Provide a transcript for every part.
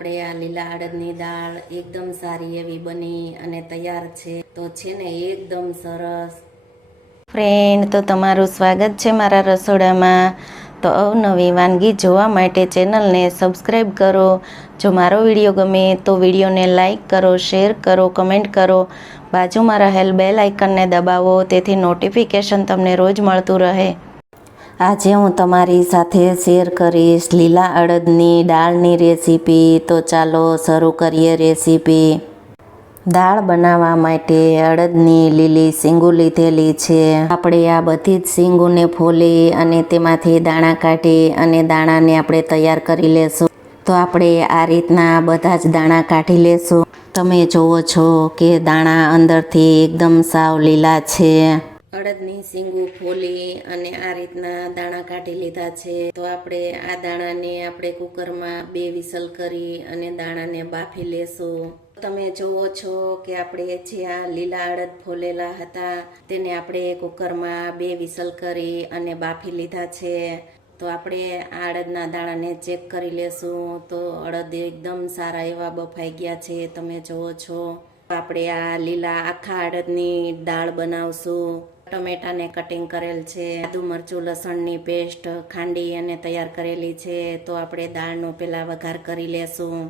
આપણે આ લીલા અડદની દાળ એકદમ સારી એવી બની અને તૈયાર છે. તો છે ને એકદમ સરસ. ફ્રેન્ડ, તો તમારું સ્વાગત છે મારા રસોડામાં. તો અવનવી વાનગી જોવા માટે ચેનલને સબસ્ક્રાઈબ કરો. જો મારો વિડીયો ગમે તો વિડીયોને લાઈક કરો, શેર કરો, કમેન્ટ કરો. બાજુમાં રહેલ બેલ આઇકનને દબાવો, તેથી નોટિફિકેશન તમને રોજ મળતું રહે. આજે હું તમારી સાથે શેર કરીશ લીલા અડદની દાળની રેસીપી. તો ચાલો શરૂ કરીએ રેસીપી. દાળ બનાવવા માટે અડદની લીલી શીંગું લીધેલી છે. આપણે આ બધી જ શીંગુને ફોલી અને તેમાંથી દાણા કાઢી અને દાણાને આપણે તૈયાર કરી લેશું. તો આપણે આ રીતના બધા જ દાણા કાઢી લેશું. તમે જુઓ છો કે દાણા અંદરથી એકદમ સાવ લીલા છે. અડદની શીંગું ફોલી અને આ રીતના દાણા કાઢી લીધા છે. તો આપણે આ દાણાને આપણે કુકરમાં 2 વિસલ કરી અને દાણાને બાફી લેશું. તમે જુઓ છો કે આપણે જે આ લીલા અડદ ફોલેલા હતા તેને આપણે કુકરમાં 2 વિસલ કરી અને બાફી લીધા છે. તો આપણે આ અડદના દાણાને ચેક કરી લેશું. તો અડદ એકદમ સારા એવા બફાઈ ગયા છે. તમે જુઓ છો. આપણે આ લીલા આખા અડદની દાળ બનાવશું. ટમેટાને કટિંગ કરેલ છે. આદુ મરચું લસણની પેસ્ટ ખાંડી અને તૈયાર કરેલી છે. તો આપણે દાળનો પહેલા વઘાર કરી લેશું.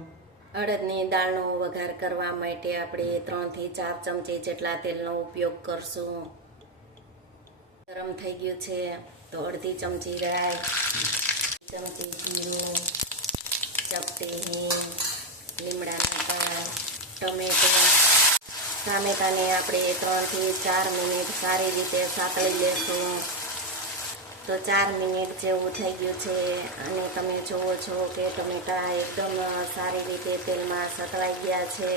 અડદની દાળનો વઘાર કરવા માટે આપણે 3 થી 4 ચમચી જેટલા તેલનો ઉપયોગ કરશું. ગરમ થઈ ગયું છે. તો અડધી ચમચી રાઈ, ચમચી જીરું, ચપટી હિંગ, લીમડાના પાન, ટામેટાને આપણે 3 થી 4 મિનિટ સારી રીતે સાતળી લેશું. તો 4 મિનિટ જેવું થઈ ગયું છે અને તમે જુઓ છો કે ટમેટા એકદમ સારી રીતે તેલમાં સતળાઈ ગયા છે.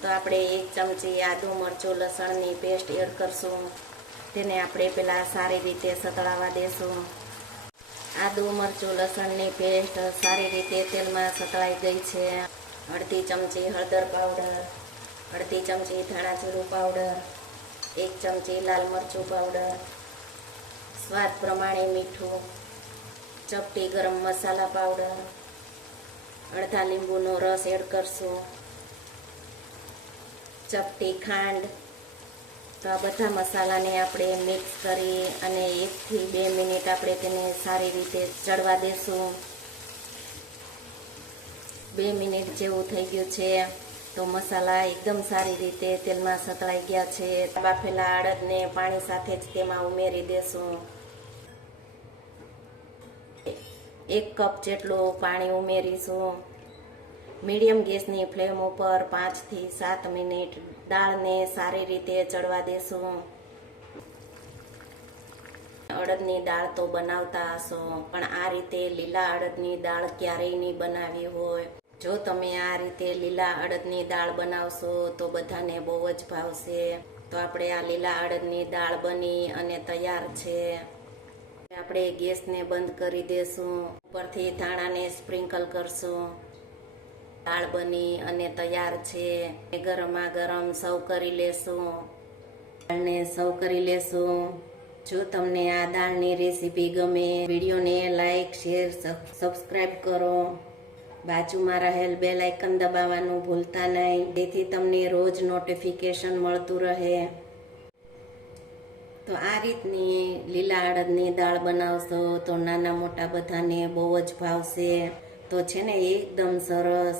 તો આપણે 1 ચમચી આદુ મરચું લસણની પેસ્ટ એડ કરશું. તેને આપણે પહેલા સારી રીતે સતળાવા દેશું. આદુ મરચું લસણની પેસ્ટ સારી રીતે તેલમાં સતળાઈ ગઈ છે. અડધી ચમચી હળદર પાવડર, અડધી ચમચી ધાણા જીરું પાવડર, 1 ચમચી લાલ મરચું પાવડર, સ્વાદ પ્રમાણે મીઠું, ચપટી ગરમ મસાલા પાવડર, અડધા લીંબુનો રસ એડ કરશું, ચપટી ખાંડ. તો આ બધા મસાલાને આપણે મિક્સ કરી અને 1 થી 2 મિનિટ આપણે તેને સારી રીતે ચડવા દેશું. 2 મિનિટ જેવું થઈ ગયું છે. તો મસાલા એકદમ સારી રીતે તેલમાં સતળાઈ ગયા છે. બાફેલા અડદને પાણી સાથે જ તેમાં ઉમેરી દેશું. 1 કપ જેટલું પાણી ઉમેરીશું. મીડિયમ ગેસની ફ્લેમ ઉપર 5 થી 7 મિનિટ દાળને સારી રીતે ચડવા દેશું. અડદની દાળ તો બનાવતા હશો, પણ આ રીતે લીલા અડદની દાળ ક્યારેય નહીં બનાવી હોય. જો તમે આ રીતે લીલા અડદની દાળ બનાવશો તો બધાને બહુ જ ભાવશે. તો આપણે આ લીલા અડદની દાળ બની અને તૈયાર છે. આપણે ગેસને બંધ કરી દેશું. ઉપરથી ધાણાને સ્પ્રિંકલ કરશું. દાળ બની અને તૈયાર છે. ગરમા ગરમ સર્વ કરી લેશું. દાળને સર્વ કરી લેશું. જો તમને આ દાળની રેસીપી ગમે, વિડીયોને લાઈક, શેર, સબસ્ક્રાઈબ કરો. બાજુમાં રહેલ બેલ આઇકન દબાવવાનું ભૂલતા નહીં, જેથી તમને રોજ નોટિફિકેશન મળતું રહે. તો આ રીતની લીલા અડદની દાળ બનાવશો તો નાના મોટા બધાને બહુ જ ભાવશે. તો છે ને એકદમ સરસ